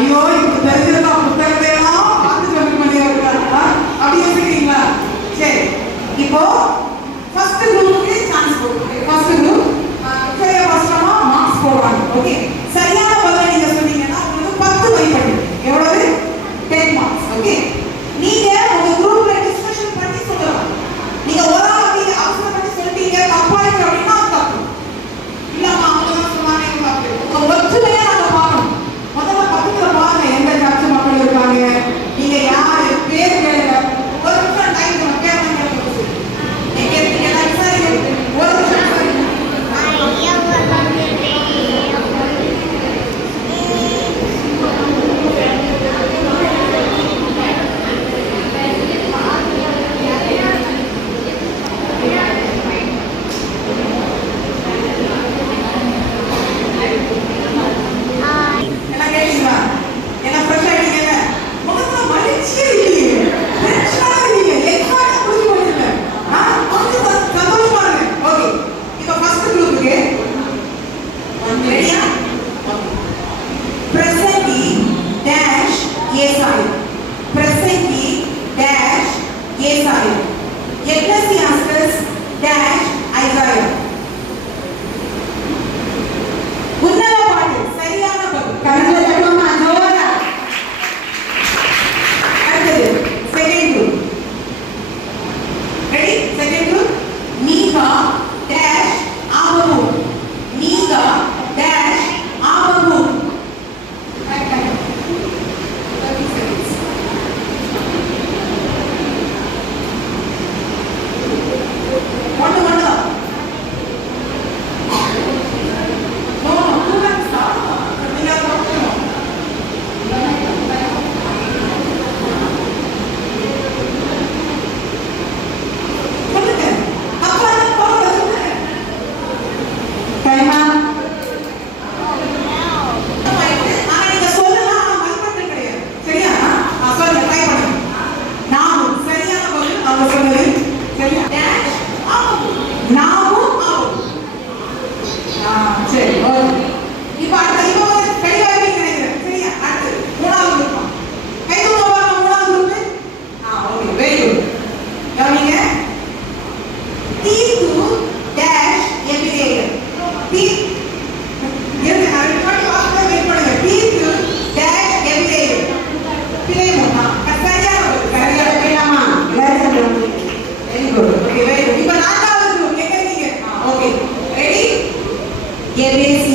ஐயோ இப்ப தெரிஞ்சிருந்தா புத்தகத்தை எல்லாம் பார்த்து கம்மி பண்ணி இருக்காங்க. அப்படி யோசிக்கிறீங்களா? சரி, இப்போ ஃபர்ஸ்ட் குரூப்புக்கு சான்ஸ் கொடுங்க. ஃபர்ஸ்ட் குரூப் சரியா ஃபர்ஸ்டமா மார்க்ஸ் போடுவாங்க. ஓகே, சரியான பதில் நீங்க சொன்னீங்கன்னா உங்களுக்கு 10 மதிப்பெண். எவ்வளவு? 10 மார்க்ஸ். ஓகே, நீங்க உங்க குரூப்ல டிஸ்கஷன் பண்ணி சொல்லலாம். நீங்க ஒரு ஆள் நீங்க அவசரப்பட்டு சொல்லிட்டீங்க தப்பா இருக்கு அப்படின்னா தப்பு இல்லம்மா, அவங்க தான் சொன்னாங்க தப்பு. உங்க ஒற்றுமையா நாங்க பார்க்கணும். முதல்ல பக்கத்துல பாருங்க எந்த சர்ச்சை மக்கள் இருக்காங்க, நீங்க யாரு பேர் கேளுங்க. ஒரு நிமிஷம் டைம் நம்ம பேர் தான் கேட்க நீங்க எல்லாம் விசாரிங்க. ஒரு நிமிஷம் ABC